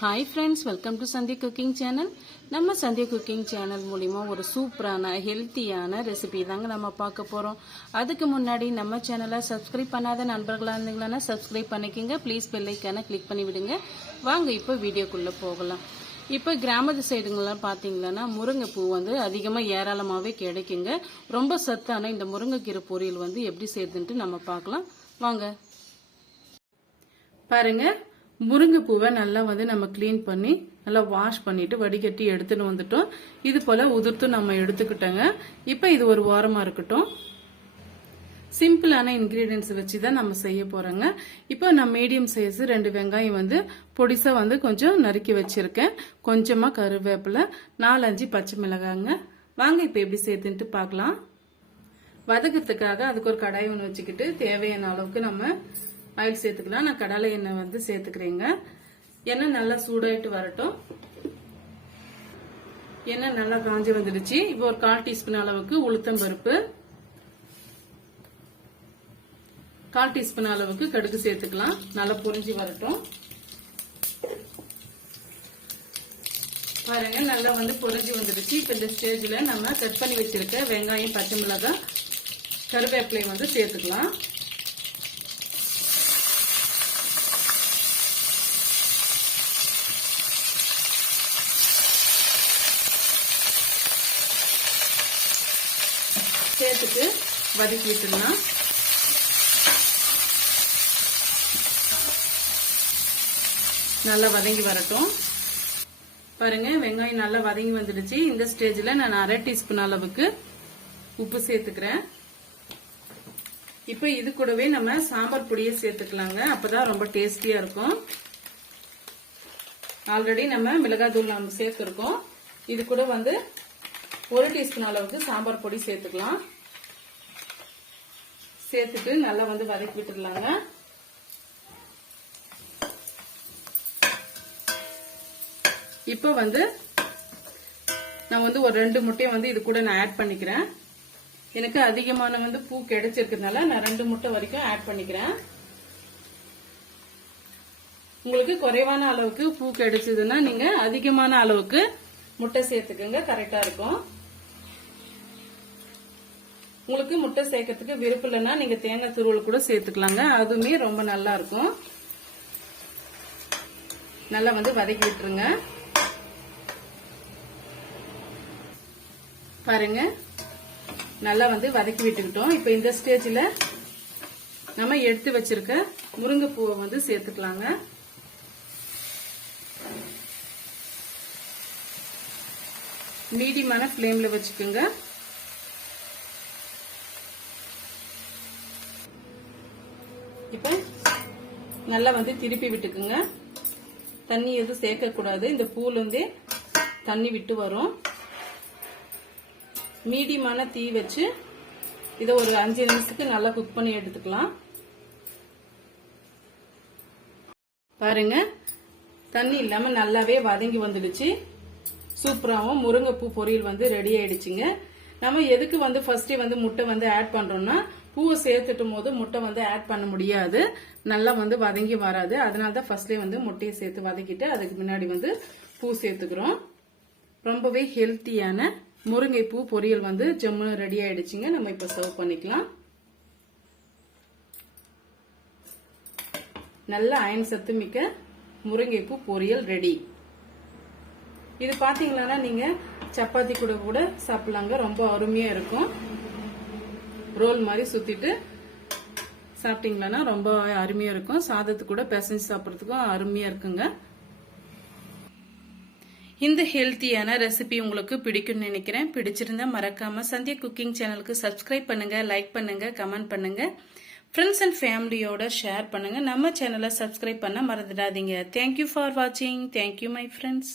Hi friends welcome to Sandhya cooking channel நம்ம Sandhya cooking channel மூலிமா ஒரு சூப்பரான ஹெல்த்தியான ரெசிபி தாங்க நம்ம பார்க்க போகிறோம் அதுக்கு முன்னாடி நம்ம சேனலை சப்ஸ்கிரைப் பண்ணாத நண்பர்களாக இருந்தீங்களா சப்ஸ்கிரைப் பண்ணிக்கோங்க. ப்ளீஸ் பெல்லைக்கான கிளிக் பண்ணி விடுங்க வாங்க இப்போ வீடியோக்குள்ளே போகலாம். இப்போ கிராமத்து சைடுங்கள்லாம் பார்த்தீங்கன்னா முருங்கைப்பூ வந்து அதிகமாக ஏராளமாகவே கிடைக்குங்க. ரொம்ப சத்தான இந்த முருங்கைக்கீரை பொரியல் வந்து எப்படி செய்யுதுன்ட்டு நம்ம பார்க்கலாம். வாங்க. பாருங்கள் முருங்கைப்பூவை நல்லா வந்து நம்ம க்ளீன் பண்ணி நல்லா வாஷ் பண்ணிட்டு வடிகட்டி எடுத்துட்டு வந்துட்டோம். இது போல உதிர்த்து நம்ம எடுத்துக்கிட்டோங்க. இப்போ இது ஒரு வாரமா இருக்கட்டும். சிம்பிளான இன்கிரீடியன்ஸ் வச்சு தான் நம்ம செய்ய போறோங்க. இப்போ நான் மீடியம் சைஸ் ரெண்டு வெங்காயம் வந்து பொடிசா வந்து கொஞ்சம் நறுக்கி வச்சிருக்கேன். கொஞ்சமா கருவேப்பிலை நாலஞ்சு பச்சை மிளகாங்க வாங்க இப்போ எப்படி சேர்த்துன்ட்டு பார்க்கலாம். வதக்கிறதுக்காக அதுக்கு ஒரு கடாய் ஒன்று வச்சுக்கிட்டு தேவையான அளவுக்கு நம்ம ஆயில் சேர்த்துக்கலாம். நான் கடலை எண்ணெய் வந்து சேர்த்துக்கிறேங்க. எண்ணெய் நல்லா சூடாயிட்டு வரட்டும். எண்ணெய் நல்லா காஞ்சி வந்துடுச்சு. இப்போ ஒரு கால் டீஸ்பூன் அளவுக்கு உளுத்தம் பருப்பு. கால் டீஸ்பூன் அளவுக்கு கடுகு சேர்த்துக்கலாம். நல்லா பொரிஞ்சு வரட்டும். பாருங்க நல்லா வந்து பொரிஞ்சு வந்துடுச்சு. இப்போ இந்த ஸ்டேஜில் நம்ம கட் பண்ணி வச்சிருக்க வெங்காயம் பச்சை மிளகாய் கருவேப்பிலை வந்து சேர்த்துக்கலாம். சேர்த்துட்டு வதக்கி நல்லா வதங்கி வரட்டும். பாருங்க வெங்காயம் நல்லா வதங்கி வந்துடுச்சு. இந்த ஸ்டேஜ்ல நான் அரை டீஸ்பூன் அளவுக்கு உப்பு சேர்த்துக்கிறேன். இப்போ இது கூடவே நம்ம சாம்பார் பொடியை சேர்த்துக்கலாங்க. அப்பதான் ரொம்ப டேஸ்டியா இருக்கும். ஆல்ரெடி நம்ம மிளகாய் தூள் நம்ம சேர்த்துருக்கோம். இது கூட வந்து ஒரு டீஸ்பூன் அளவுக்கு சாம்பார் பொடி சேர்த்துக்கலாம். சேர்த்துட்டு நல்லா வந்து வதக்கி விட்டுடலாங்க. இப்போ வந்து நான் வந்து ஒரு ரெண்டு முட்டையை வந்து இது கூட நான் ஆட் பண்ணிக்கிறேன். எனக்கு அதிகமான வந்து பூ கிடைச்சிருக்கிறதுனால நான் ரெண்டு முட்டை வரைக்கும் ஆட் பண்ணிக்கிறேன். உங்களுக்கு குறைவான அளவுக்கு பூ கிடைச்சதுன்னா நீங்க அதிகமான அளவுக்கு முட்டை சேர்த்துக்கோங்க. கரெக்டா இருக்கும். உங்களுக்கு முட்டை சேர்க்கறதுக்கு விருப்பம் இல்லைன்னா நீங்க தேங்காய் துருவல் கூட சேர்த்துக்கலாங்க. அதுவுமே ரொம்ப நல்லா இருக்கும். நல்லா வந்து வதக்கி விட்டுருங்க. பாருங்க. நல்லா வந்து வதக்கி விட்டுக்கிட்டோம். இப்போ இந்த ஸ்டேஜில் நம்ம எடுத்து வச்சிருக்க முருங்கைப்பூவை வந்து சேர்த்துக்கலாங்க. மீடியமான ஃப்ளேமில் வச்சுக்கோங்க. இப்போ நல்லா வந்து திருப்பி விட்டுக்குங்க. தண்ணி எதுவும் சேர்க்கக்கூடாது. இந்த பூலேருந்தே தண்ணி விட்டு வரும். மீடியமான தீ வச்சு இதை ஒரு அஞ்சு நிமிஷத்துக்கு நல்லா குக் பண்ணி எடுத்துக்கலாம். பாருங்க. தண்ணி இல்லாம நல்லாவே வதங்கி வந்துடுச்சு. சூப்பராகவும் முருங்கைப்பூ பொரியல் வந்து ரெடி ஆயிடுச்சுங்க. நம்ம எதுக்கு வந்து ஃபர்ஸ்டே வந்து முட்டை வந்து ஆட் பண்றோம்னா பூவை சேர்த்துட்டும் போது முட்டை வந்து ஆட் பண்ண முடியாது. நல்லா வந்து வதங்கி வராது. அதனால தான் ஃபர்ஸ்ட்லேயே வந்து முட்டையை சேர்த்து வதக்கிட்டு அதுக்கு முன்னாடி வந்து பூ சேர்த்துக்கிறோம். ரொம்பவே ஹெல்த்தியான முருங்கை பூ பொரியல் வந்து ஜம்மு ரெடி ஆயிடுச்சுங்க. நம்ம இப்போ சர்வ் பண்ணிக்கலாம். நல்ல அயன் சத்து மிக்க முருங்கைப்பூ பொரியல் ரெடி இது பாத்தீங்கன்னா நீங்க சப்பாத்தி கூட கூட சாப்பிடலாங்க. ரொம்ப அருமையா இருக்கும். ரோல் மாதிரி சுத்திட்டு சாப்பிட்டீங்களா ரொம்ப அருமையா இருக்கும். சாதத்து கூட பிசைஞ்சு சாப்பிட்றதுக்கும் அருமையா இருக்குங்க. இந்த ஹெல்த்தியான ரெசிபி உங்களுக்கு பிடிக்கும்னு நினைக்கிறேன். பிடிச்சிருந்தா மறக்காம சந்தியா குக்கிங் சேனலுக்கு சப்ஸ்கிரைப் பண்ணுங்க லைக் பண்ணுங்க கமெண்ட் பண்ணுங்க. ஃப்ரெண்ட்ஸ் அண்ட் ஃபேமிலியோட ஷேர் பண்ணுங்க. நம்ம சேனலை சப்ஸ்கிரைப் பண்ண மறந்துடாதீங்க. தேங்க்யூ ஃபார் வாட்சிங் தேங்க்யூ மை ஃப்ரெண்ட்ஸ்